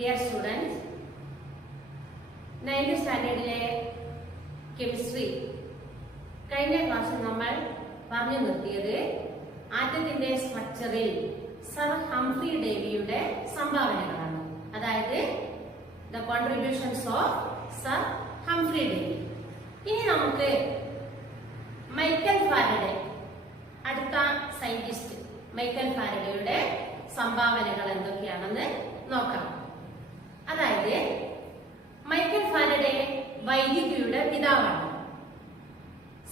Dear students, 9th സ്റ്റാൻഡേർഡിലെ chemistry കഴിഞ്ഞ ക്ലാസ്സിൽ നമ്മൾ പറഞ്ഞു നിർത്തിയത് ആറ്റത്തിന്റെ സ്ട്രക്ചറിൽ സർ ഹംഫ്രി ഡേവിയുടെ സംഭാവനകളാണ്. അതായത് the contributions of sir Humphrey Davy. ഇനി നമുക്ക് മൈക്കൽ ഫാരഡെ, അടുത്ത സയന്റിസ്റ്റ് മൈക്കൽ ഫാരഡെയുടെ സംഭാവനകൾ എന്തൊക്കെയാണെന്ന് നോക്കാം. അതായത് മൈക്കൽ ഫാരഡെ വൈദ്യുതിയുടെ പിതാവാണ്.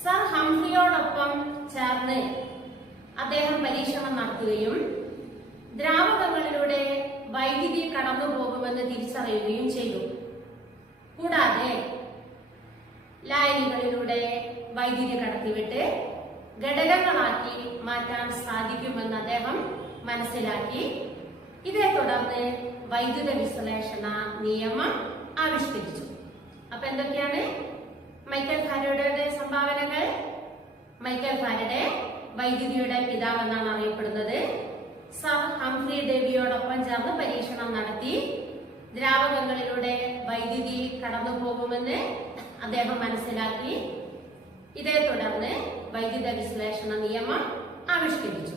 സർ ഹംഫ്രിയോടൊപ്പം ചേർന്ന് അദ്ദേഹം പരീക്ഷണം നടത്തുകയും ദ്രാവകങ്ങളിലൂടെ വൈദ്യുതി കടന്നു പോകുമെന്ന് തിരിച്ചറിയുകയും ചെയ്തു. കൂടാതെ ലായനികളിലൂടെ വൈദ്യുതി കടത്തിവിട്ട് ഘടകങ്ങളാക്കി മാറ്റാൻ സാധിക്കുമെന്ന് അദ്ദേഹം മനസ്സിലാക്കി. ഇതേ തുടർന്ന് വൈദ്യുത വിശ്ലേഷണ നിയമം ആവിഷ്കരിച്ചു. അപ്പൊ എന്തൊക്കെയാണ് മൈക്കൽ ഫാരഡെയുടെ സംഭാവനകൾ? മൈക്കൽ ഫാരഡെ വൈദ്യുതിയുടെ പിതാവ് എന്നാണ് അറിയപ്പെടുന്നത്. സർ ഹംഫ്രി ഡേവിയോടൊപ്പം ചേർന്ന് പരീക്ഷണം നടത്തി ദ്രാവകങ്ങളിലൂടെ വൈദ്യുതി കടന്നു പോകുമെന്ന് അദ്ദേഹം മനസ്സിലാക്കി. ഇതേ തുടർന്ന് വൈദ്യുത വിശ്ലേഷണ നിയമം ആവിഷ്കരിച്ചു.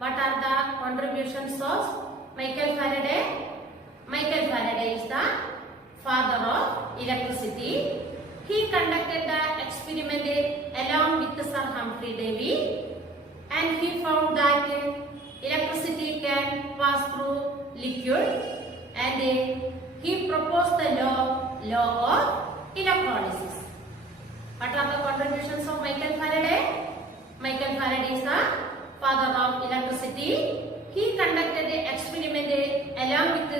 What are the contributions of Michael Faraday? Michael Faraday is the father of electricity. He conducted the experiment along with Sir Humphrey Davy, and he found that electricity can pass through liquid, and he proposed the law of electrolysis. What are the contributions of Michael Faraday? Michael Faraday is the father of electricity. He conducted an experiment along with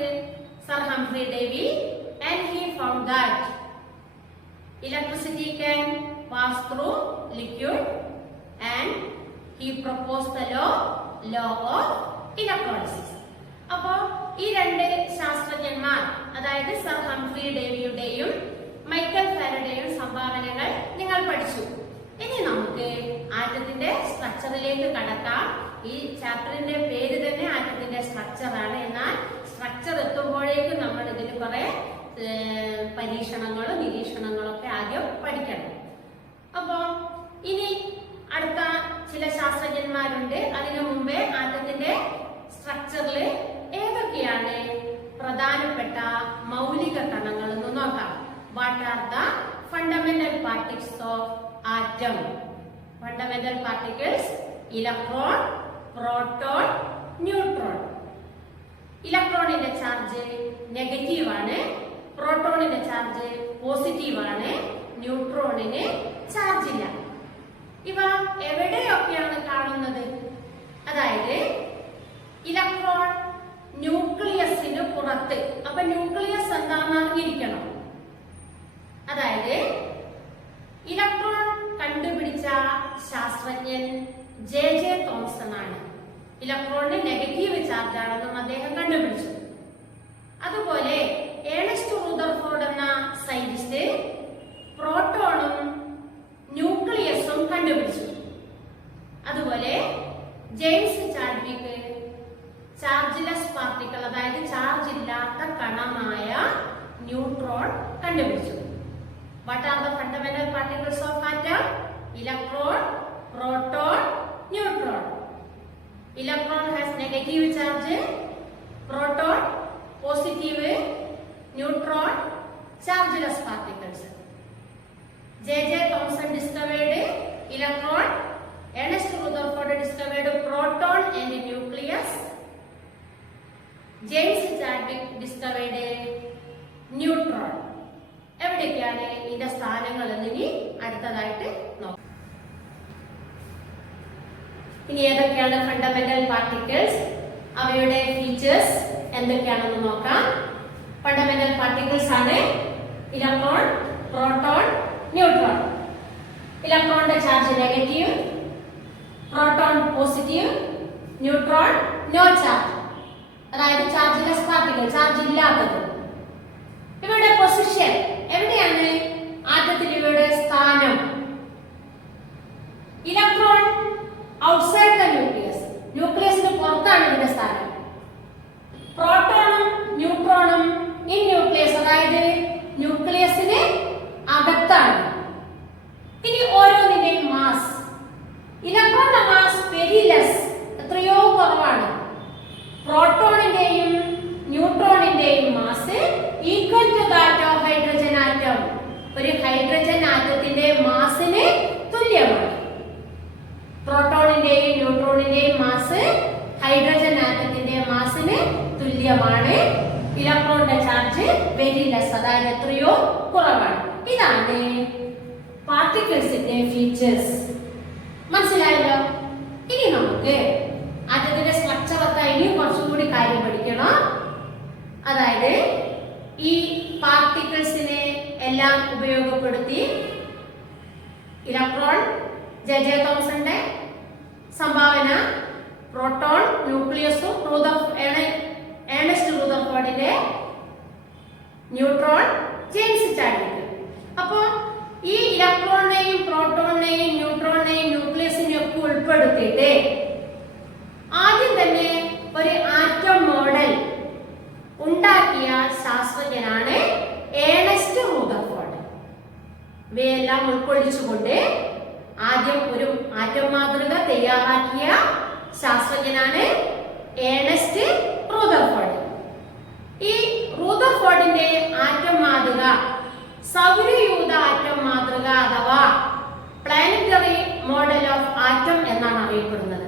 Sir Humphrey Davy, and he found that electricity can pass through liquid, and he proposed the law of electrolysis. അപ്പോൾ ഈ രണ്ട് ശാസ്ത്രജ്ഞന്മാർ, അതായത് sir Humphrey ഡേവിയുടെയും Michael ഫാരഡെയും സംഭാവനകൾ നിങ്ങൾ പഠിച്ചു. ഇനി നമുക്ക് ആറ്റത്തിന്റെ സ്ട്രക്ചറിലേക്ക് കടക്കാം. ഈ ചാപ്റ്ററിന്റെ പേര് തന്നെ ആറ്റത്തിന്റെ സ്ട്രക്ചർ ആണ്. എന്നാൽ സ്ട്രക്ചർ എത്തുമ്പോഴേക്കും നമ്മൾ ഇതിന് കുറെ പരീക്ഷണങ്ങളും നിരീക്ഷണങ്ങളും ഒക്കെ ആദ്യം പഠിക്കണം. അപ്പോ ഇനി അടുത്ത ചില ശാസ്ത്രജ്ഞന്മാരുണ്ട്. അതിനു മുമ്പേ ആറ്റത്തിന്റെ സ്ട്രക്ചറിൽ ഏതൊക്കെയാണ് പ്രധാനപ്പെട്ട മൗലിക കണങ്ങൾ എന്ന് നോക്കാം. What are the fundamental particles of atom? Fundamental particles: electron, proton, neutron. ഇലക്ട്രോണിന്റെ ചാർജ് നെഗറ്റീവ് ആണ്, പ്രോട്ടോണിന്റെ ചാർജ് പോസിറ്റീവ് ആണ്, ന്യൂട്രോണിന് ചാർജ് ഇല്ല. ഇവ എവിടെയൊക്കെയാണ് കാണുന്നത്? അതായത് ഇലക്ട്രോൺ ന്യൂക്ലിയസിന് പുറത്ത്. അപ്പൊ ന്യൂക്ലിയസ് എന്താണെന്ന് അറിഞ്ഞിരിക്കണം. അതായത് ഇലക്ട്രോൺ കണ്ടുപിടിച്ച ശാസ്ത്രജ്ഞൻ ജെ തോംസൺ ആണ്. ഇലക്ട്രോണിന് നെഗറ്റീവ് ചാർജ് ആണെന്നും അദ്ദേഹം കണ്ടുപിടിച്ചു. അതുപോലെ ഏണസ്റ്റ് റൂദർഫോർഡ് എന്ന സയന്റിസ്റ്റ് പ്രോട്ടോണും ന്യൂക്ലിയസും കണ്ടുപിടിച്ചു. അതുപോലെ ജെയിംസ് ചാഡ്വിക് ചാർജ്ലെസ് പാർട്ടിക്കിൾ, അതായത് ചാർജ് ഇല്ലാത്ത കണമായ ന്യൂട്രോൺ കണ്ടുപിടിച്ചു. What are the fundamental particles of atom? Electron, proton, neutron. Electron has negative charge, proton positive, neutron chargeless particles. J.J. Thomson discovered electron, Ernest Rutherford discovered proton and nucleus, James Chadwick discovered neutron. എവിടെയൊക്കെയാണ് ഇതിന്റെ സ്ഥാനങ്ങൾ എന്ന് ഇനി അടുത്തതായിട്ട് നോക്കാം. ഇനി ഏതൊക്കെയാണ് fundamental particles, അവയുടെ ഫീച്ചേഴ്സ് എന്തൊക്കെയാണെന്ന് നോക്കാം. ഫണ്ടമെന്റൽ പാർട്ടിക്കിൾസ് ആണ് ഇലക്ട്രോൺ, പ്രോട്ടോൺ, ന്യൂട്രോൺ. ഇലക്ട്രോണിന്റെ charge negative, proton positive, neutron no charge, അതായത് ചാർജ്ലെസ് പാർട്ടിക്കിൾ, ചാർജ് ഇല്ലാത്തത്. ഇവയുടെ പൊസിഷൻ എവിടെയാണ്? ആറ്റത്തിൽ ഇവയുടെ സ്ഥാനം. ഇലക്ട്രോൺ ഔട്ട്സൈഡ് ദ ന്യൂക്ലിയസ്, ന്യൂക്ലിയസിന് പുറത്താണ് ഇതിന്റെ സ്ഥാനം. പ്രോട്ടോണും ന്യൂട്രോണും ഹൈഡ്രജൻ ആറ്റത്തിന്റെ മാസിന് തുല്യമാണ്. ഇലക്ട്രോണിന്റെ ചാർജ് വെരി ലെസ്, അതായത് എത്രയോ കുറവാണ്. ഇതാണ് പാർട്ടിക്കിൾസിന്റെ ഫീച്ചേഴ്സ്. മനസ്സിലായല്ലോ? ഇനി നമുക്ക് ആറ്റത്തിന്റെ സ്ട്രക്ചർ ഒക്കെ ഇനിയും കുറച്ചുകൂടി കാര്യം പഠിക്കണം. അതായത് ഈ പാർട്ടിക്കിൾസിനെ എല്ലാം ഉപയോഗപ്പെടുത്തി ഇലക്ട്രോൺ, ജെ തോമസിന്റെ സംഭാവന, പ്രോട്ടോൺ, ന്യൂക്ലിയസും ഏണസ്റ്റ് റൂദർഫോർഡിന്റെ ന്യൂട്രോൺ, ജെയിംസ് ചാഡ്വിക്. അപ്പോ ഈ ഇലക്ട്രോണിനെയും പ്രോട്ടോണിനെയും ന്യൂട്രോണിനെയും ന്യൂക്ലിയസിനെയും ഒക്കെ ഉൾപ്പെടുത്തിയിട്ട് ആദ്യം തന്നെ ഒരു ആറ്റം മോഡൽ ഉണ്ടാക്കിയ ശാസ്ത്രജ്ഞനാണ് ഏണസ്റ്റ് റൂദർഫോർഡ്. ഇവയെല്ലാം ഉൾക്കൊള്ളിച്ചുകൊണ്ട് ആദ്യം ഒരു ആറ്റം മാതൃക തയ്യാറാക്കിയ ശാസ്ത്രജ്ഞനാണ് ഏണസ്റ്റ് റൂദർഫോർഡ്. ഈ റൂദർഫോർഡിന്റെ ആറ്റം മാതൃക സൗരയൂഥ ആറ്റം മാതൃക അഥവാ പ്ലാനറ്ററി മോഡൽ ഓഫ് ആറ്റം എന്നാണ് അറിയപ്പെടുന്നത്.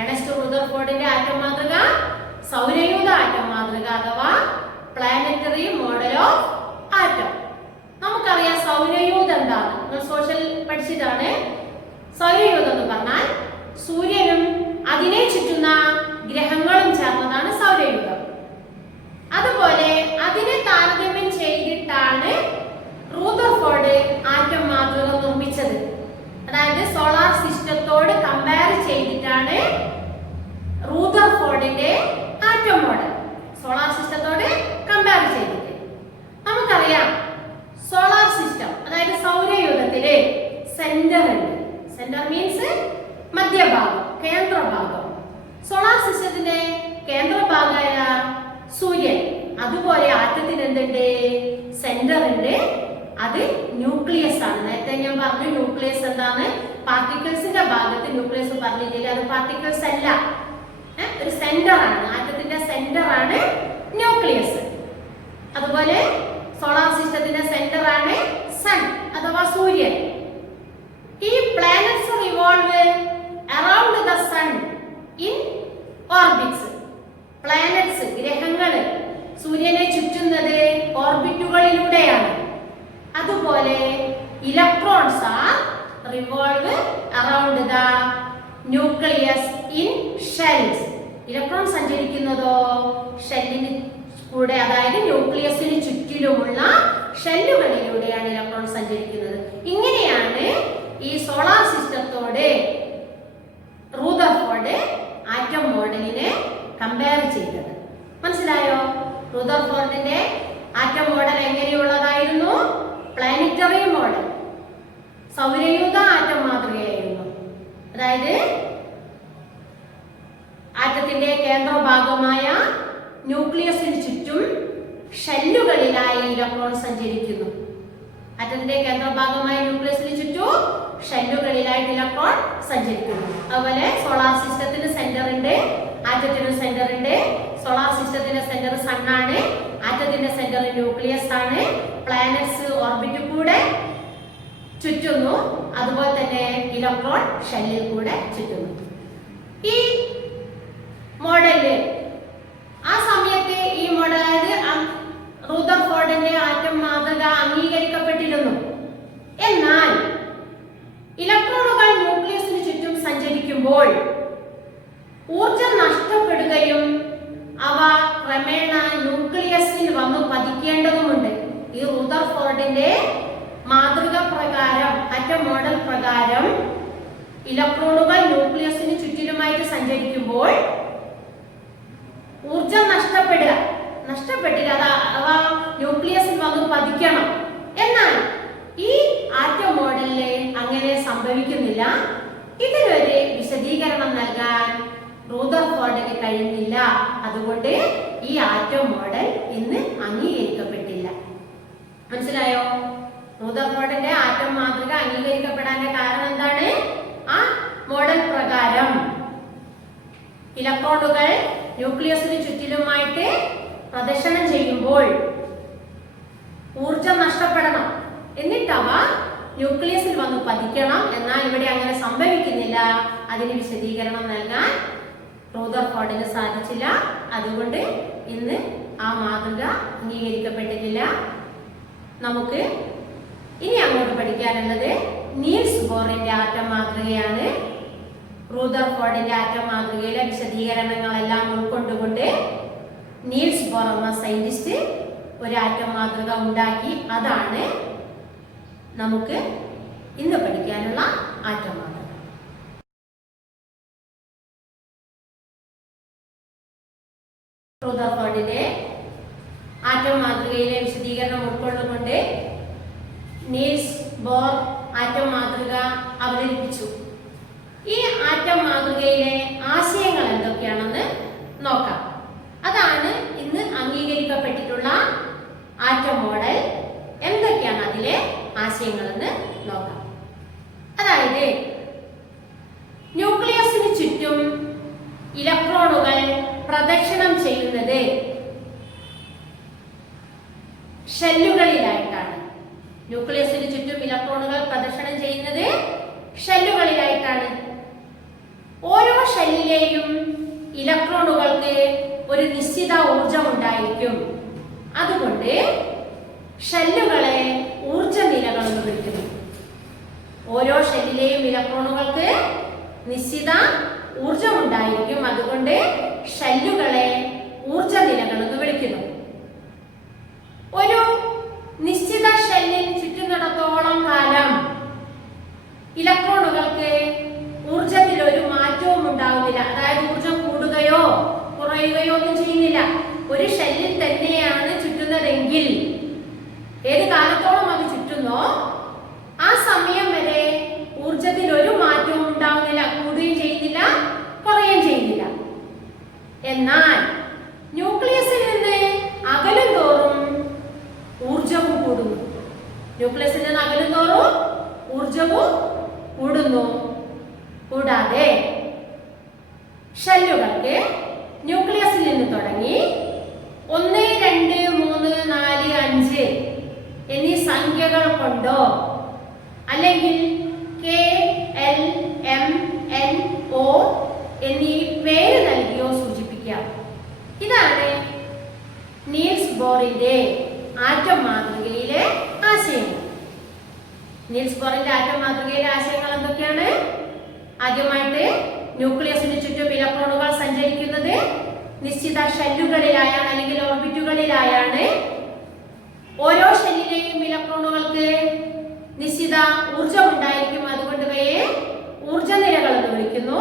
ഏണസ്റ്റ് റൂദർഫോർഡിന്റെ ആറ്റം മാതൃക സൗരയൂഥ ആറ്റം മാതൃക അഥവാ പ്ലാനറ്ററി മോഡൽ ഓഫ് ആറ്റം. നമുക്കറിയാം സൗരയൂഥം എന്താണ്, നിങ്ങൾ സോഷ്യൽ പഠിച്ചിട്ടാണ്. സൗരയൂഥം എന്ന് പറഞ്ഞാൽ സൂര്യനും അതിനെ ചുറ്റുന്ന ഗ്രഹങ്ങളും ചേർന്നതാണ് സൗരയൂഥം. അതുപോലെ അതിനെ താരതമ്യം ചെയ്തിട്ടാണ് റൂദർഫോർഡ് ആറ്റം മാതൃക നിർമ്മിച്ചത്. അതായത് സോളാർ സിസ്റ്റത്തോട് കമ്പയർ ചെയ്തിട്ടാണ് റൂദർഫോർഡിന്റെ ആറ്റം മോഡൽ. സോളാർ സിസ്റ്റത്തോട് കമ്പയർ ചെയ്തിട്ട് നമുക്കറിയാം സോളാർ സിസ്റ്റം, അതായത് സൗരയൂഥത്തില് സെന്റർ ഉണ്ട്. സെന്റർ മീൻസ് മധ്യഭാഗം, കേന്ദ്രഭാഗം. സോളാർ സിസ്റ്റത്തിന്റെ കേന്ദ്രഭാഗമായ സൂര്യൻ, അതുപോലെ ആറ്റത്തിന് എന്തുണ്ട്? സെന്റർ ഉണ്ട്. അത് ന്യൂക്ലിയസ് ആണ്. നേരത്തെ ഞാൻ പറഞ്ഞു ന്യൂക്ലിയസ് എന്താണ്, പാർട്ടിക്കിൾസിന്റെ ഭാഗത്ത് ന്യൂക്ലിയസ് പറഞ്ഞിട്ടില്ല, അത് പാർട്ടിക്കിൾസ് അല്ല, ഒരു സെന്റർ ആണ്. ആറ്റത്തിന്റെ സെന്റർ ആണ് ന്യൂക്ലിയസ്. അതുപോലെ സോളാർ സിസ്റ്റത്തിന്റെ സെന്റർ ആണ് സൺ അഥവാ സൂര്യൻ. ഈ planets revolve around the sun in orbits. Planets, ഗ്രഹങ്ങള് സൂര്യനെ ചുറ്റുന്നത് ഓർബിറ്റുകളിലൂടെയാണ്. അതുപോലെ electrons are revolve around the nucleus in shells. Electron സഞ്ചരിക്കുന്നതോ ഷെല്ലിന് കൂടെ, അതായത് ന്യൂക്ലിയസിന് ചുറ്റിലുമുള്ള ഷെല്ലുകളിലൂടെയാണ് ഇലക്ട്രോൺ സഞ്ചരിക്കുന്നത്. ഇങ്ങനെയാണ് ഈ സോളാർ സിസ്റ്റത്തോട് റൂദർഫോർഡ് ആറ്റം മോഡലിനെ കമ്പയർ ചെയ്തത്. മനസ്സിലായോ? റൂദർഫോർഡിന്റെ ആറ്റം മോഡൽ എങ്ങനെയുള്ളതായിരുന്നു? പ്ലാനറ്ററി മോഡൽ, സൗരയൂഥ ആറ്റം മാതൃകയായിരുന്നു. അതായത് ആറ്റത്തിന്റെ കേന്ദ്രഭാഗമായ ന്യൂക്ലിയസിന് ചുറ്റും ഷെല്ലുകളിലായി ഇലക്ട്രോൺ സഞ്ചരിക്കുന്നു. ആറ്റത്തിന്റെ കേന്ദ്രഭാഗമായ ന്യൂക്ലിയസിന് ചുറ്റും ഷെല്ലുകളിലായിട്ട് ഇലക്ട്രോൺ സഞ്ചരിക്കുന്നു. അതുപോലെ സോളാർ സിസ്റ്റത്തിന് സെന്റർ ഉണ്ട്, ആറ്റത്തിന് സെന്റർ ഉണ്ട്. സോളാർ സിസ്റ്റത്തിന്റെ സെന്റർ സൺ ആണ്, ആറ്റത്തിന്റെ സെന്റർ ന്യൂക്ലിയസ് ആണ്. പ്ലാനറ്റ്സ് ഓർബിറ്റിൽ കൂടെ ചുറ്റുന്നു, അതുപോലെ തന്നെ ഇലക്ട്രോൺ ഷെല്ലിൽ കൂടെ ചുറ്റുന്നു. ഈ മോഡല് ആ സമയത്ത് ഈ മോഡൽ, അതായത് റൂദർഫോർഡിന്റെ ആറ്റം മാതൃക അംഗീകരിക്കപ്പെട്ടിരുന്നു. എന്നാൽ ഇലക്ട്രോണുകൾ ന്യൂക്ലിയസിന് ചുറ്റും സഞ്ചരിക്കുമ്പോൾ ഊർജം നഷ്ടപ്പെടുകയും അവ ക്രമേണ ന്യൂക്ലിയസിൽ വന്നു പതിക്കേണ്ടതുമുണ്ട്. ഈ റൂദർഫോർഡിന്റെ മാതൃക പ്രകാരം, ആറ്റം മോഡൽ പ്രകാരം ഇലക്ട്രോണുകൾ ന്യൂക്ലിയസിന് ചുറ്റിലുമായിട്ട് സഞ്ചരിക്കുമ്പോൾ ഊർജം നഷ്ടപ്പെട്ടില്ല, അഥവാ ന്യൂക്ലിയസിൽ വന്ന് പതിക്കണം. എന്നാൽ ഈ ആറ്റം മോഡലില് അങ്ങനെ സംഭവിക്കുന്നില്ല. ഇതിനൊരു വിശദീകരണം നൽകാൻ റൂദർഫോർഡിന് കഴിഞ്ഞില്ല. അതുകൊണ്ട് ഈ ആറ്റം മോഡൽ ഇന്ന് അംഗീകരിക്കപ്പെട്ടില്ല. മനസ്സിലായോ? റൂദർഫോർഡിന്റെ ആറ്റം മാതൃക അംഗീകരിക്കപ്പെടാനുള്ള കാരണം എന്താണ്? ആ മോഡൽ പ്രകാരം ഇലക്ട്രോണുകൾ ന്യൂക്ലിയസിന് ചുറ്റിലുമായിട്ട് പ്രദക്ഷിണം ചെയ്യുമ്പോൾ ഊർജം നഷ്ടപ്പെടണം, എന്നിട്ട് അവ ന്യൂക്ലിയസിൽ വന്ന് പതിക്കണം. എന്നാൽ ഇവിടെ അങ്ങനെ സംഭവിക്കുന്നില്ല. അതിന് വിശദീകരണം നൽകാൻ റൂദർഫോർഡിന് സാധിച്ചില്ല. അതുകൊണ്ട് ഇന്ന് ആ മാതൃക അംഗീകരിക്കപ്പെട്ടിട്ടില്ല. നമുക്ക് ഇനി അങ്ങോട്ട് പഠിക്കാനുള്ളത് നീൽസ് ബോറിന്റെ ആറ്റം മാതൃകയാണ്. റൂദർഫോർഡിന്റെ ആറ്റം മാതൃകയിലെ വിശദീകരണങ്ങളെല്ലാം ഉൾക്കൊണ്ടുകൊണ്ട് നീൽസ് ബോർ എന്ന സയന്റിസ്റ്റ് ഒരു ആറ്റം മാതൃക ഉണ്ടാക്കി. അതാണ് നമുക്ക് ഇന്ന് പഠിക്കാനുള്ള ആറ്റം മാതൃക. റൂദർഫോർഡിന്റെ ആറ്റം മാതൃകയിലെ വിശദീകരണം ഉൾക്കൊണ്ടുകൊണ്ട് നീൽസ് ബോർ ആറ്റം മാതൃക അവതരിപ്പിച്ചു. ഈ ആറ്റം മാതൃകയിലെ ആശയങ്ങൾ എന്തൊക്കെയാണെന്ന് നോക്കാം. അതാണ് ഇന്ന് അംഗീകരിക്കപ്പെട്ടിട്ടുള്ള ആറ്റം മോഡൽ. എന്തൊക്കെയാണ് അതിലെ ആശയങ്ങളെന്ന് നോക്കാം. അതായത് ന്യൂക്ലിയസിന് ചുറ്റും ഇലക്ട്രോണുകൾ പ്രദക്ഷിണം ചെയ്യുന്നത് ഷെല്ലുകളിലായിട്ടാണ്. ന്യൂക്ലിയസിന് ചുറ്റും ഇലക്ട്രോണുകൾ പ്രദക്ഷിണം ചെയ്യുന്നത് ഷെല്ലുകളിലായിട്ടാണ്. ഓരോ ഷെല്ലിലെയും ഇലക്ട്രോണുകൾക്ക് ഒരു നിശ്ചിത ഊർജം ഉണ്ടായിരിക്കും. അതുകൊണ്ട് ഷെല്ലുകളെ ഊർജ നിലകൾ എന്ന് വിളിക്കുന്നു. ഓരോ ഷെല്ലിലെയും ഇലക്ട്രോണുകൾക്ക് നിശ്ചിത ഊർജം ഉണ്ടായിരിക്കും. അതുകൊണ്ട് ഷെല്ലുകളെ ഊർജ നിലകൾ എന്ന് വിളിക്കുന്നു. ഒരു നിശ്ചിത ഷെല്ലിൽ ചുറ്റുന്നിടത്തോളം കാലം ഇലക്ട്രോണുകൾക്ക് ഊർജത്തിൽ ഒരു മാറ്റവും ഉണ്ടാവുന്നില്ല. അതായത് ഊർജം കൂടുകയോ കുറയുകയോ ഒന്നും ചെയ്യുന്നില്ല. ഒരു ഷെല്ലിൽ തന്നെയാണ് ചുറ്റുന്നതെങ്കിൽ ഏത് കാലത്തോളം അത് ചുറ്റുന്നോ ആ സമയം വരെ ഊർജത്തിൽ ഒരു മാറ്റവും ഉണ്ടാവുന്നില്ല. കൂടുകയും ചെയ്യുന്നില്ല, കുറയുകയും ചെയ്യുന്നില്ല. എന്നാൽ ന്യൂക്ലിയസിൽ നിന്ന് അകലും തോറും ഊർജവും കൂടുന്നു. ന്യൂക്ലിയസിൽ നിന്ന് അകലും തോറും ഊർജവും കൂടുന്നു. കൂടാതെ ഷെല്ലുകൾക്ക് ന്യൂക്ലിയസിൽ നിന്ന് തുടങ്ങി 1, 2, 3, 4, 5 എന്നീ സംഖ്യകൾ കൊണ്ടോ അല്ലെങ്കിൽ K, L, M, N, O എന്നീ പേര് നൽകിയോ സൂചിപ്പിക്കാം. ഇതാണ് നീൽസ് ബോറിന്റെ ആറ്റം മാതൃകയിലെ ആശയങ്ങൾ. നീൽസ് ബോറിന്റെ ആറ്റം മാതൃകയിലെ ആശയങ്ങൾ എന്തൊക്കെയാണ്? ആദ്യമായിട്ട് ന്യൂക്ലിയസിന് ചുറ്റും ഇലക്ട്രോണുകൾ സഞ്ചരിക്കുന്നത് നിശ്ചിത ഷെല്ലുകളിലായാണ് അല്ലെങ്കിൽ ഓർബിറ്റുകളിലായാണ്. ഓരോ ഷെല്ലിലെയും ഇലക്ട്രോണുകൾക്ക് നിശ്ചിത ഊർജം ഉണ്ടായിരിക്കും. അതുകൊണ്ട് ഇവയെ ഊർജ നിലകൾ എന്ന് വിളിക്കുന്നു.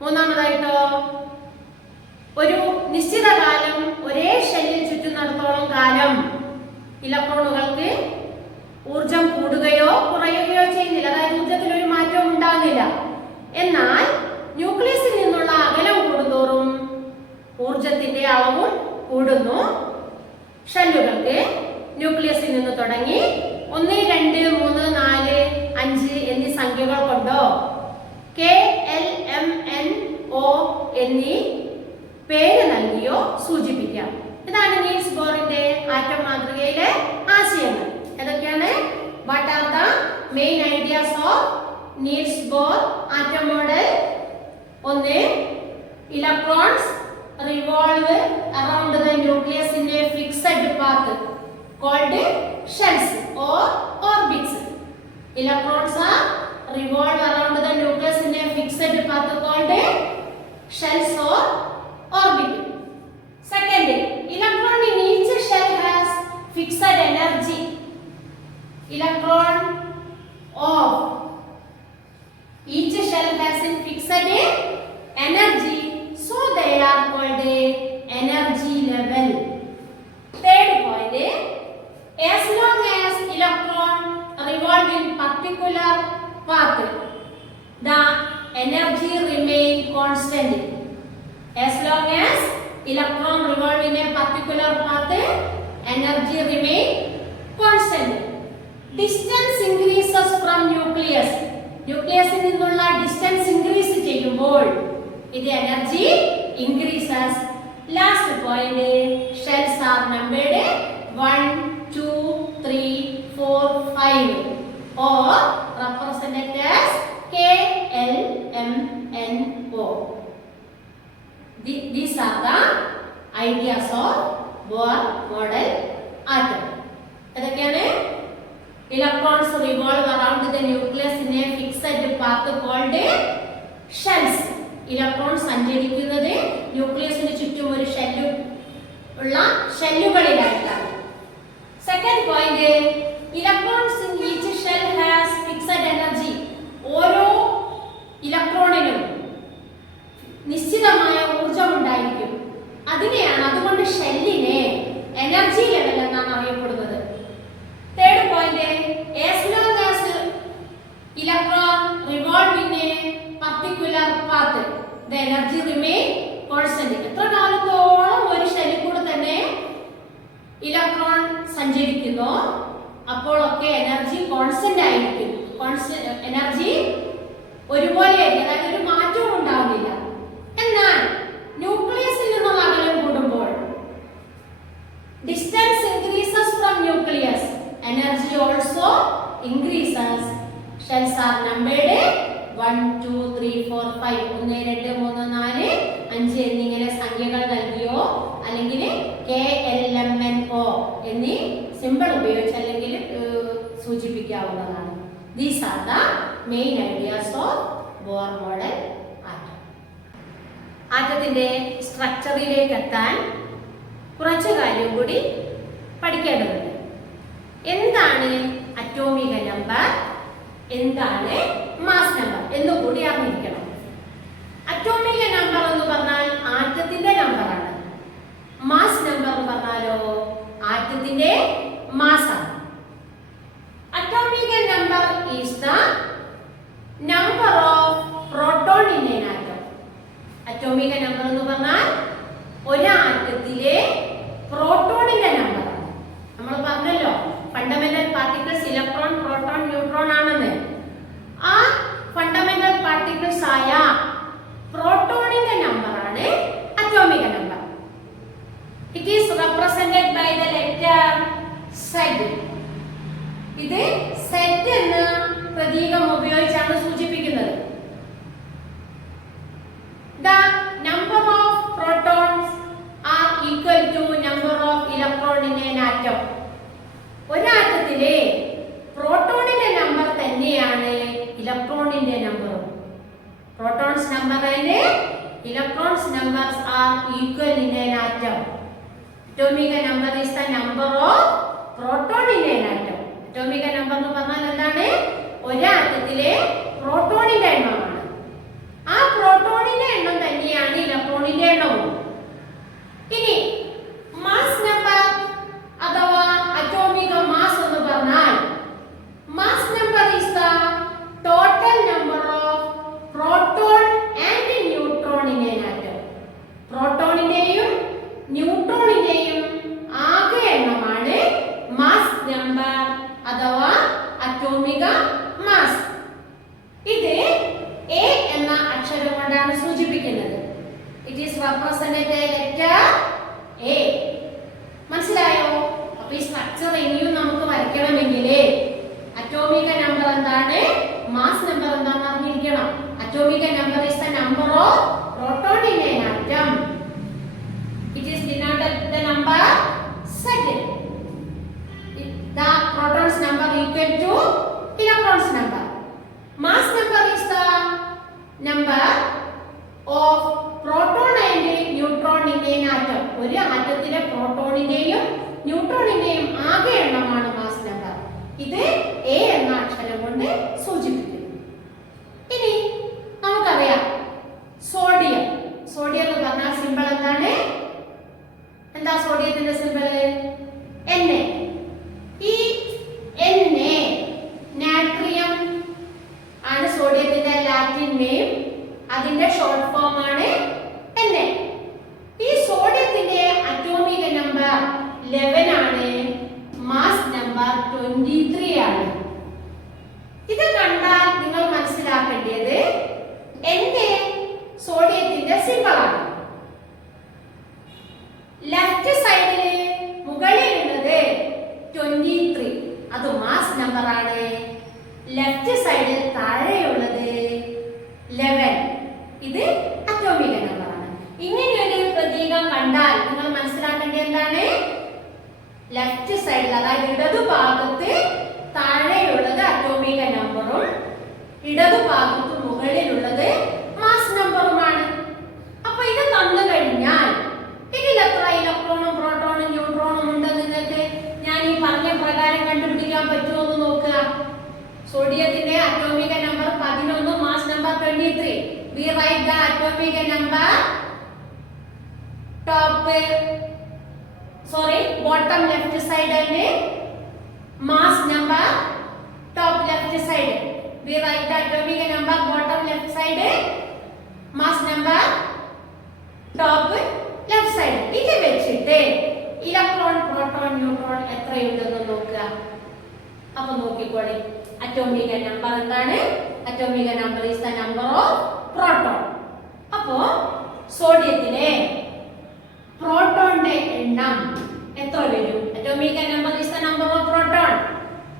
മൂന്നാമതായിട്ടോ ഒരു നിശ്ചിത കാലം ഒരേ ഷെല്ലിൽ ചുറ്റുന്നിടത്തോളം കാലം ഇലക്ട്രോണുകൾക്ക് ഊർജം കൂടുകയോ കുറയുകയോ ചെയ്യുന്നില്ല. അതായത് ഊർജത്തിൽ ഒരു മാറ്റവും ഉണ്ടാകുന്നില്ല. എന്നാൽ ന്യൂക്ലിയസിൽ നിന്നുള്ള അകലം കൂടുന്തോറും ഊർജത്തിന്റെ അളവും കൂടുന്നു. ഷെല്ലുകൾക്ക് ന്യൂക്ലിയസിൽ നിന്ന് തുടങ്ങി 1, 2, 3, 4, 5 എന്നീ സംഖ്യകൾ കൊണ്ടോ K, L, M, N, O എന്നീ പേര് നൽകിയോ സൂചിപ്പിക്കാം. ഇതാണ് നീൽസ് ബോറിന്റെ ആറ്റം മാതൃകയിലെ ആശയങ്ങൾ. ഏതൊക്കെയാണ്? What are the main ideas of Niels Bohr atom model? 1. Electrons revolve around the nucleus in a fixed path called shells or orbits. Electrons are revolve around the nucleus in a fixed path called shells or orbit. Second, electron in each shell has fixed energy. Electron of each shell has a fixed energy. So they are called energy level. Third point, as long as electron revolve in particular path, the energy remain constant. As long as electron revolve in a particular path, energy remain constant. Distance increases from nucleus. Nucleus നിന്നുള്ള distance increase ചെയ്യുമ്പോൾ the energy increases. Last point, shells are numbered 1, 2, 3, 4, 5 or represented as K, L, M, N, O. Ideas of Bohr model atom. ഏതൊക്കെയാണ്? Electrons revolve around the nucleus in a fixed path called shells. ഇലക്ട്രോൺ സഞ്ചരിക്കുന്നത് ന്യൂക്ലിയസിന് ചുറ്റും ഒരു ഉള്ള ഷെല്ലുകളിലായിട്ടാണ്. Second point, electrons in each shell has fixed energy. ഓരോ ഇലക്ട്രോണിനും നിശ്ചിതമായ ഊർജം ഉണ്ടായിരിക്കും. അതുകൊണ്ട് ഷെല്ലിനെ എനർജി ലെവൽ എന്നാണ് അറിയപ്പെടുന്നത്. Third point, as long as electron revolve in a particular path the energy remain constant. എത്ര കാലത്തോളം ഒരു ഷെല്ലിൽ കൂടെ തന്നെ ഇലക്ട്രോൺ സഞ്ചരിക്കുന്നു അപ്പോഴൊക്കെ എനർജി കോൺസ്റ്റന്റ് ആയിരിക്കും. എനർജി ഒരുപോലെ ആയിരിക്കും, അതായത് ഒരു മാറ്റവും ഉണ്ടാവുന്നില്ല. എന്നാൽ ന്യൂക്ലിയസിൽ നിന്നുള്ള അകലം കൂടുമ്പോൾ distance increases from nucleus, energy also increases. Shells are numbered 1 2 3 4 5 1 2 3 4 5 എന്നിങ്ങനെ സംഖ്യകൾ നൽകിയോ അല്ലെങ്കിൽ KLMNO എന്നീ സിമ്പിൾ ഉപയോഗിച്ച് അല്ലെങ്കിൽ സൂചിപ്പിക്കാവുന്നതാണ്. These are the main ideas of Bohr model atom. ആറ്റത്തിന്റെ സ്ട്രക്ചറിലേക്ക് എത്താൻ കുറച്ച് കാര്യം കൂടി പഠിക്കേണ്ടതുണ്ട്. എന്താണ് അറ്റോമിക നമ്പർ, എന്താണ് മാസ് നമ്പർ എന്നുകൂടി അറിഞ്ഞിരിക്കണം. അറ്റോമിക നമ്പർ എന്ന് പറഞ്ഞാൽ ആറ്റത്തിന്റെ നമ്പറാണ്. മാസ് നമ്പർ എന്ന് പറഞ്ഞാലോ ആറ്റത്തിന്റെ മാസാണ്. Atomic number is the number of proton in an atom. Atomic number എന്ന് പറഞ്ഞാൽ ഒരു ആറ്റത്തിലെ പ്രോട്ടോണിന്റെ നമ്പറാണ്. നമ്മൾ പറഞ്ഞല്ലോ fundamental particles electron, proton, neutron ആണെന്ന്. ആ ഫണ്ടമെന്റൽ പാർട്ടിക്കിൾസ് ആയ പ്രോട്ടോണിന്റെ നമ്പറാണ് atomic number. It is represented by the letter Z. ഇത് Z എന്ന പ്രതീകം ഉപയോഗിച്ചാണ് സൂചിപ്പിക്കുന്നത്. The number of protons are equal to number of electron in an atom. ഒരു ആറ്റത്തിലെ പ്രോട്ടോണിന്റെ നമ്പർ തന്നെയാണ് ഇലക്ട്രോണിന്റെ നമ്പറും. Protons number and electrons numbers are equal in an atom. അറ്റോമിക number is the number of proton in an atom. അറ്റോമിക number എന്ന് പറഞ്ഞാൽ എന്താണ്? ഒരു ആറ്റത്തിലെ പ്രോട്ടോണിന്റെ എണ്ണമാണ്. ആ പ്രോട്ടോണിന്റെ എണ്ണം തന്നെയാണ് ഇലക്ട്രോണിന്റെ എണ്ണവും. ഇനി മാസ് നമ്പർ അഥവാ അറ്റോമിക മാസ് എന്ന് പറഞ്ഞാൽ mass number is the total number of proton and neutron in an atom. പ്രോട്ടോണിന്റെയും ന്യൂട്രോണിന്റെയും ആകെ എണ്ണമാണ് മാസ് നമ്പർ അഥവാ അറ്റോമിക മാസ്. ഇത് A എന്ന അക്ഷരം കൊണ്ടാണ് സൂചിപ്പിക്കുന്നത്. It is represented by letter A. മനസ്സിലായോ? അപ്പോൾ ഈ സ്ട്രക്ചർ ഇനിയും നമുക്ക് വരയ്ക്കണമെങ്കിൽ അറ്റോമിക നമ്പർ എന്താണ്, മാസ് നമ്പർ എന്താണെന്ന് അറിഞ്ഞിരിക്കണം. Atomic number is the number of proton in an atom. It is denoted the number Z. The protons number equal to electrons number. Mass number is the number of proton and neutron in an atom. ഒരു ആറ്റത്തിലെ പ്രോട്ടോണിന്റെയും ന്യൂട്രോണിന്റെയും ആകെ എണ്ണമാണ് mass number. ഇത് A എന്ന അക്ഷരം കൊണ്ട് സൂചിപ്പിക്കുന്നു. ഇനി നമുക്കറിയാം സോഡിയം. സോഡിയം എന്ന് പറഞ്ഞാൽ സിമ്പിൾ എന്താണ്? എന്താ സോഡിയത്തിന്റെ സിമ്പിൾ? Na. ഈ Na നാട്രിയം ആണ് സോഡിയത്തിന്റെ ലാറ്റിൻ നെയിം. അതിന്റെ ഷോർട്ട് ഫോം ആണ് Na. ഈ സോഡിയത്തിന്റെ അറ്റോമിക നമ്പർ 11 ആണ്. മാസ് നമ്പർ 23 ആണ്. ഇത് കണ്ടാൽ നിങ്ങൾ മനസ്സിലാക്കേണ്ടത് Na സോഡിയത്തിന്റെ സിമ്പിൾ ആണ്. ലെഫ്റ്റ് സൈഡില് മുകളിൽ ഉള്ളത് 23, അത് മാസ് നമ്പർ ആണ്. ലെഫ്റ്റ് സൈഡിൽ താഴെയുള്ളത് 11, ഇത് അറ്റോമിക നമ്പർ ആണ്. ഇങ്ങനെ ഒരു പ്രതീകം കണ്ടാൽ നിങ്ങൾ സൈഡിൽ, അതായത് ഇടതുഭാഗത്ത് താഴെയുള്ളത് അറ്റോമിക നമ്പറും ഇടതുഭാഗത്ത് മുകളിലുള്ളത് മാസ് നമ്പറുമാണ്. അപ്പൊ ഇത് തന്നു കഴിഞ്ഞാൽ ഇതിൽ എത്ര ഇലക്ട്രോണും പ്രോട്ടോണും ന്യൂട്രോണും ഉണ്ടെന്ന് നിങ്ങൾക്ക് ഞാൻ ഈ പറഞ്ഞ പ്രകാരം കണ്ടുപിടിക്കാൻ പറ്റുമോ എന്ന് നോക്കുക. സോഡിയത്തിന്റെ atomic number 11, mass number 23. We write the atomic number bottom left side and mass number top left side. We write the atomic number bottom left side, mass number top left side. ഇത് വെച്ചിട്ട് electron proton neutron എത്രയുണ്ടെന്ന് നോക്കുക. അപ്പൊ നോക്കിക്കോളെ, atomic number എന്താണ്? Atomic number is the number of proton. അപ്പോ സോഡിയത്തിലെ പ്രോട്ടോണിന്റെ എണ്ണം എത്ര വരും? Atomic number is the number of proton.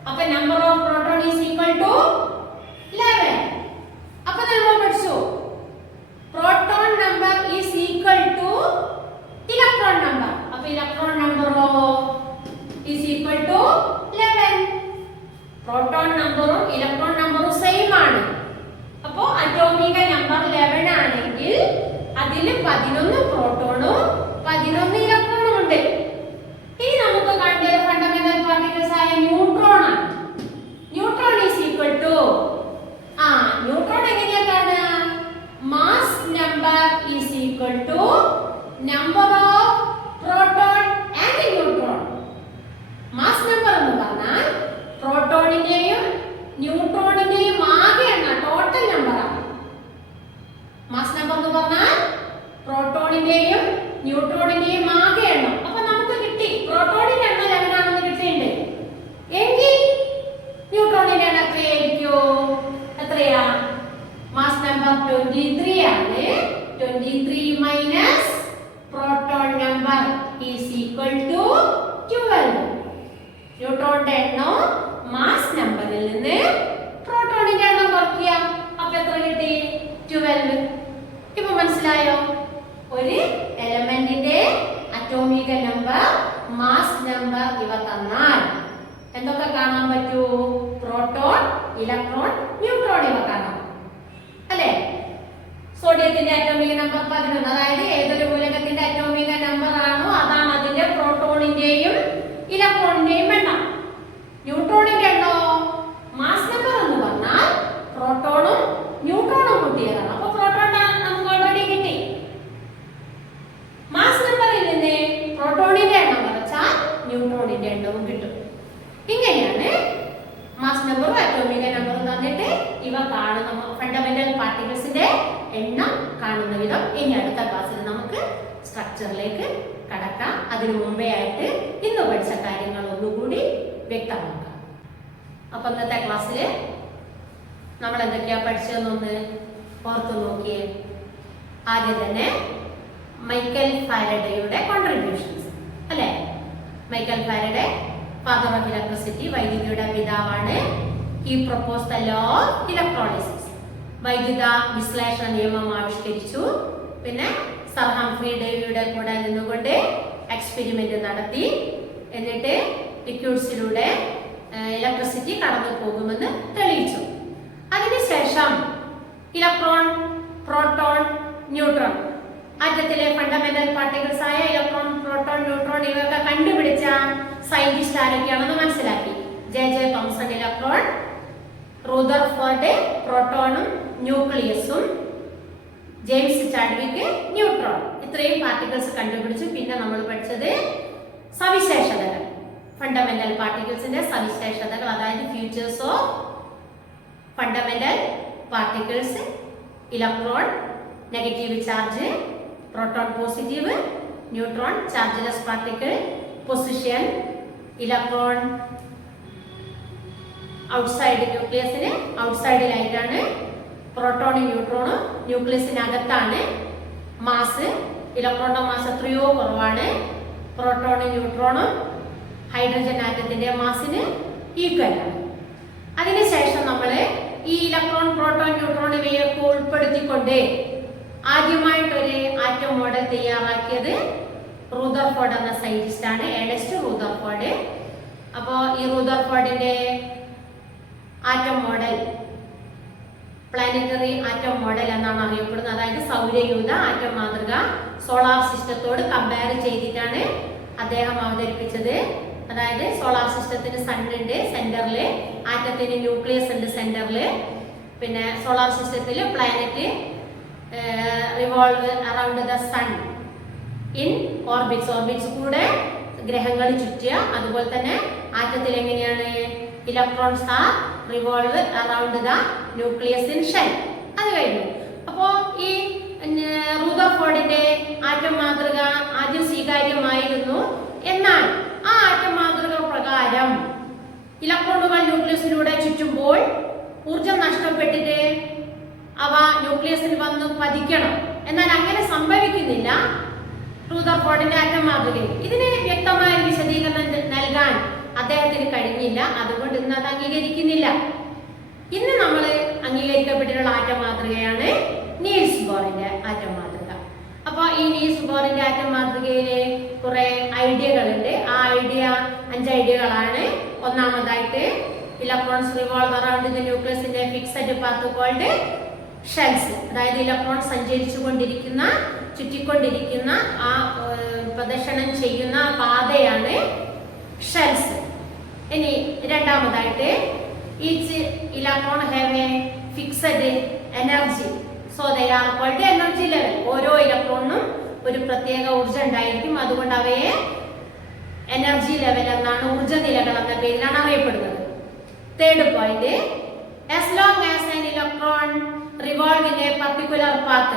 അപ്പൊ number of proton is equal to 11. അപ്പൊ നമ്മൾ പഠിച്ചു proton number is equal to electron number. അപ്പൊ ഇലക്ട്രോൺ നമ്പറോ ഈസ് ഈക്വൽ ടു 11. പ്രോട്ടോൺ നമ്പറും ഇലക്ട്രോൺ നമ്പറും സെയിം ആണ്. അപ്പോ അറ്റോമിക നമ്പർ 11 ആണെങ്കിൽ അതിൽ 11 പ്രോട്ടോണും 11 ഇലക്ട്രോണും ഉണ്ട്. ഇനി നമുക്ക് കണ്ടത് ഫണ്ടമെന്റൽ പാർട്ടിക്കിൾസ് ആയ ന്യൂട്രോൺ ആണ്. Neutron is equal to neutron എങ്ങനെയാ കാണുക? Mass number is equal to number of proton and neutron. Mass number എന്ന് പറഞ്ഞാൽ പ്രോട്ടോണിന്റെയും ന്യൂട്രോണിന്റെയും ആകെ എണ്ണം, ടോട്ടൽ നമ്പറാണ്. മാസ് നമ്പർ എന്ന് പറഞ്ഞാൽ പ്രോട്ടോണിന്റെയും ന്യൂട്രോണിന്റെയും ആകെ എണ്ണം. അപ്പൊ നമുക്ക് കിട്ടി പ്രോട്ടോണിന്റെ എണ്ണം 11 ആണെന്ന് കിട്ടിയിട്ടുണ്ട്. എങ്കിൽ ന്യൂട്രോണിന്റെ എണ്ണം എത്രയായിരിക്കും? എത്രയാ? മാസ് നമ്പർ 23 ആണ്. 23 minus proton number is equal to 12. ന്യൂട്രോണിന്റെ എണ്ണം മാസ് നമ്പറിൽ നിന്ന് പ്രോട്ടോണിന്റെ എണ്ണം കുറയ്ക്കുക. അപ്പൊ എത്ര കിട്ടി? 12. ഇപ്പൊ മനസ്സിലായോ? ഒരു എലമെന്റിന്റെ അറ്റോമിക നമ്പർ, മാസ് നമ്പർ ഇവ തന്നാൽ എന്തൊക്കെ കാണാൻ പറ്റൂ? പ്രോട്ടോൺ, ഇലക്ട്രോൺ, ന്യൂട്രോൺ ഇവ കാണാം അല്ലെ? സോഡിയത്തിന്റെ അറ്റോമിക നമ്പർ 11, അതായത് ഏതൊരു മൂലകത്തിന്റെ അറ്റോമിക നമ്പർ ആണോ അതാണ് അതിന്റെ പ്രോട്ടോണിന്റെയും ഇലക്ട്രോണിന്റെയും എണ്ണം. ന്യൂട്രോണിന്റെ എണ്ണോ മാസ് നമ്പർ എന്ന് പറഞ്ഞാൽ പ്രോട്ടോണും ന്യൂട്രോണും കൂട്ടിയതാണ്. അപ്പൊ പ്രോട്ടോൺ നമുക്ക് ഓൾറെഡി കിട്ടി. മാസ് നമ്പറിൽ നിന്ന് പ്രോട്ടോണിന്റെ എണ്ണം കുറച്ചാൽ ന്യൂട്രോണിന്റെ എണ്ണവും കിട്ടും. ഇങ്ങനെയാണ് മാസ് നമ്പറും അറ്റോമിക നമ്പറും തന്നിട്ട് ഇവ കാണുന്ന ഫണ്ടമെന്റൽ പാർട്ടിക്കിൾസിന്റെ എണ്ണം കാണുന്ന വിധം. ഇനി അടുത്ത ക്ലാസ്സിൽ നമുക്ക് സ്ട്രക്ചറിലേക്ക് കടക്കാം. അതിനു മുമ്പേ ആയിട്ട് ഇന്ന് പഠിച്ച കാര്യങ്ങൾ ഒന്നുകൂടി വ്യക്തമാക്കാം. അപ്പൊ ഇന്നത്തെ ക്ലാസ്സിൽ നമ്മൾ എന്തൊക്കെയാ പഠിച്ചതെന്നൊന്ന് ഓർത്തു നോക്കിയേ. ആദ്യം തന്നെ മൈക്കൽ ഫാരഡേയുടെ കോൺട്രിബ്യൂഷൻസ് അല്ലെ? Michael Faraday father of electricity, വൈദ്യുതിയുടെ പിതാവാണ്. He propose the law of electrolysis, വൈദ്യുത വിശ്ലേഷണ നിയമം ആവിഷ്കരിച്ചു. പിന്നെ സർ ഹംഫ്രി ഡേവിയുടെ കൂടെ നിന്നുകൊണ്ട് എക്സ്പെരിമെന്റ് നടത്തി. എന്നിട്ട് ലിക്വിഡ്സിലൂടെ ഇലക്ട്രിസിറ്റി കടന്നു പോകുമെന്ന് തെളിയിച്ചു. അതിനുശേഷം ഇലക്ട്രോൺ, പ്രോട്ടോൺ, ന്യൂട്രോൺ, ആറ്റത്തിലെ ഫണ്ടമെന്റൽ പാർട്ടിക്കിൾസ് ആയ ഇലക്ട്രോൺ, പ്രോട്ടോൺ, ന്യൂട്രോൺ ഇവയൊക്കെ കണ്ടുപിടിച്ച സയന്റിസ്റ്റ് ആരൊക്കെയാണെന്ന് മനസ്സിലാക്കി. J.J. തോംസൺ ഇലക്ട്രോൺ, റൂദർഫോർഡ് പ്രോട്ടോണും ന്യൂക്ലിയസും, ജെയിംസ് ചാഡ്വിക്ക് ന്യൂട്രോൺ. ഇത്രയും പാർട്ടിക്കിൾസ് കണ്ടുപിടിച്ചു. പിന്നെ നമ്മൾ പഠിച്ചത് സവിശേഷതകൾ, ഫണ്ടമെന്റൽ പാർട്ടിക്കിൾസിന്റെ സവിശേഷതകൾ, അതായത് features of fundamental particles. Electron negative charge, proton positive, neutron chargeless particle, position, electron outside ന്യൂക്ലിയസിന് ഔട്ട്സൈഡിലായിട്ടാണ്, പ്രോട്ടോണും ന്യൂട്രോണും ന്യൂക്ലിയസിനകത്താണ്. മാസ്, ഇലക്ട്രോണിന്റെ മാസ് എത്രയോ കുറവാണ്. പ്രോട്ടോണും ന്യൂട്രോണും ഹൈഡ്രജൻ ആറ്റത്തിന്റെ മാസിന് ഈക്വൽ ആണ്. അതിനുശേഷം നമ്മൾ ഈ ഇലക്ട്രോൺ, പ്രോട്ടോൺ, ന്യൂട്രോൺ ഇവയൊക്കെ ഉൾപ്പെടുത്തിക്കൊണ്ട് ആദ്യമായിട്ടൊരു ആറ്റം മോഡൽ തയ്യാറാക്കിയത് റൂദർഫോർഡ് എന്ന സയന്റിസ്റ്റ് ആണ്, ഏണസ്റ്റ് റൂദർഫോർഡ്. അപ്പോ ഈ റൂദർഫോർഡിന്റെ atom model planetary atom model എന്നാണ് അറിയപ്പെടുന്നത്. അതായത് സൗരയൂഥ ആറ്റം മാതൃക സോളാർ സിസ്റ്റത്തോട് കമ്പയർ ചെയ്തിട്ടാണ് അദ്ദേഹം അവതരിപ്പിച്ചത്. അതായത് സോളാർ സിസ്റ്റത്തിന് സൺ ഉണ്ട് സെന്ററിൽ, ആറ്റത്തിന് ന്യൂക്ലിയസ് ഉണ്ട് സെന്ററിൽ. പിന്നെ സോളാർ സിസ്റ്റത്തിൽ planet revolve around the sun in orbits കൂടെ ഗ്രഹങ്ങൾ ചുറ്റുക. അതുപോലെ തന്നെ ആറ്റത്തിൽ എങ്ങനെയാണ് electrons are revolve around the nucleus in shell. അത് കഴിഞ്ഞു. അപ്പോ ഈ റൂദർഫോർഡിന്റെ ആറ്റം മാതൃക ആദ്യം സ്വീകാര്യമായിരുന്നു. എന്നാൽ ആ ആറ്റം മാതൃക പ്രകാരം ഇലക്ട്രോണുകൾ ന്യൂക്ലിയസിലൂടെ ചുറ്റുമ്പോൾ ഊർജം നഷ്ടപ്പെട്ടിട്ട് അവ ന്യൂക്ലിയസിൽ വന്ന് പതിക്കണം. എന്നാൽ അങ്ങനെ സംഭവിക്കുന്നില്ല റൂദർഫോർഡിന്റെ ആറ്റം മാതൃകയിൽ. ഇതിന് വ്യക്തമായ വിശദീകരണം നൽകാൻ അദ്ദേഹത്തിന് കഴിഞ്ഞില്ല. അതുകൊണ്ട് ഇന്ന് അത് അംഗീകരിക്കുന്നില്ല. ഇന്ന് നമ്മൾ അംഗീകരിക്കപ്പെട്ടിട്ടുള്ള ആറ്റം മാതൃകയാണ് നീൽസ് ബോറിന്റെ ആറ്റം മാതൃക. അപ്പൊ ഈ നീൽസ് ബോറിന്റെ ആറ്റം മാതൃകയില് കുറെ ഐഡിയകളുണ്ട്. ആ 5 ഐഡിയകളാണ്. ഒന്നാമതായിട്ട് ഇലക്ട്രോൺസ് റിവോൾവ് അറൌണ്ട് ദി ന്യൂക്ലിയസിന്റെ ഫിക്സഡ് പാത്ത് കോൾഡ് ഷെൽസ്. അതായത് ഇലക്ട്രോൺ ചുറ്റിക്കൊണ്ടിരിക്കുന്ന ആ പ്രദർശനം ചെയ്യുന്ന പാതയാണ് ഷെൽസ്. ഇനി രണ്ടാമതായിട്ട് each electron have a fixed energy, so they are called energy level. ഓരോ ഇലക്ട്രോണിനും ഒരു പ്രത്യേക ഊർജ്ജം ഉണ്ടായിരിക്കും. അതുകൊണ്ട് അവയെ എനർജി ലെവൽ എന്നാണ്, ഊർജ്ജ നിലകൾ എന്ന പേരിലാണ് അറിയപ്പെടുന്നത്. Third point, as long as an electron revolve in a particular path,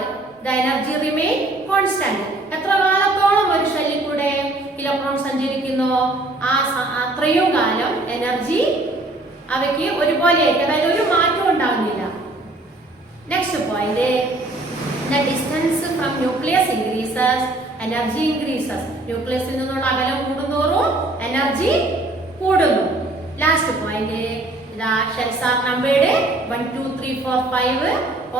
the energy remain constant. എത്ര കാലത്തോളം ഒരു ഷെല്ലിൽ കൂടെ ഇലക്ട്രോൺ സഞ്ചരിക്കുന്നോ അത്രയും കാലം എനർജി അവയ്ക്ക് ഒരുപോലെ, അതായത് ഒരു മാറ്റം ഉണ്ടാകുന്നില്ല. Next point, the distance from nucleus increases, energy increases. ന്യൂക്ലിയസിൽ നിന്നുള്ള അകലം കൂടുന്തോറും എനർജി കൂടുന്നു. Last point, the shells are numbered 1, 2, 3, 4, 5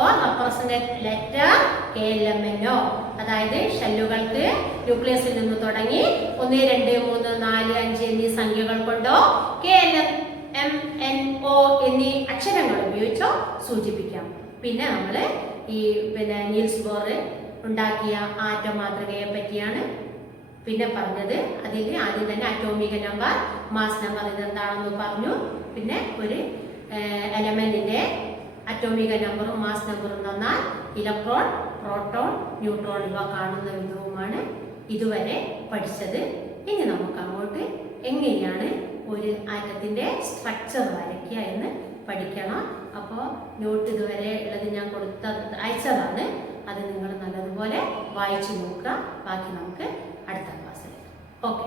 or represent letter KLMNO. അതായത് ഷെല്ലുകൾക്ക് ന്യൂക്ലിയസിൽ നിന്ന് തുടങ്ങി 1, 2, 3, 4, 5 എന്നീ സംഖ്യകൾ കൊണ്ടോ KLMNO എന്നീ അക്ഷരങ്ങൾ ഉപയോഗിച്ചോ സൂചിപ്പിക്കാം. പിന്നെ നമ്മൾ ഈ നീൽസ് ബോർ ഉണ്ടാക്കിയ ആറ്റം മാതൃകയെ പറ്റിയാണ് പിന്നെ പറഞ്ഞത്. അതിൽ ആദ്യം തന്നെ അറ്റോമിക നമ്പർ, മാസ് നമ്പർ ഇതെന്താണെന്ന് പറഞ്ഞു. പിന്നെ ഒരു എലമെന്റിന്റെ അറ്റോമിക നമ്പറും മാസ് നമ്പറും തന്നാൽ ഇലക്ട്രോൺ, പ്രോട്ടോൺ, ന്യൂട്രോൺ ഇവ കാണുന്ന വിധവുമാണ് ഇതുവരെ പഠിച്ചത്. ഇനി നമുക്ക് അങ്ങോട്ട് എങ്ങനെയാണ് ഒരു ആറ്റത്തിന്റെ സ്ട്രക്ചർ വരയ്ക്കുക എന്ന് പഠിക്കണം. അപ്പോൾ നോട്ട് ഇതുവരെ ഉള്ളത് ഞാൻ അയച്ചതാണ്. അത് നിങ്ങൾ നല്ലതുപോലെ വായിച്ചു നോക്കുക. ബാക്കി നമുക്ക് അടുത്ത ക്ലാസ്സിൽ. ഓക്കെ.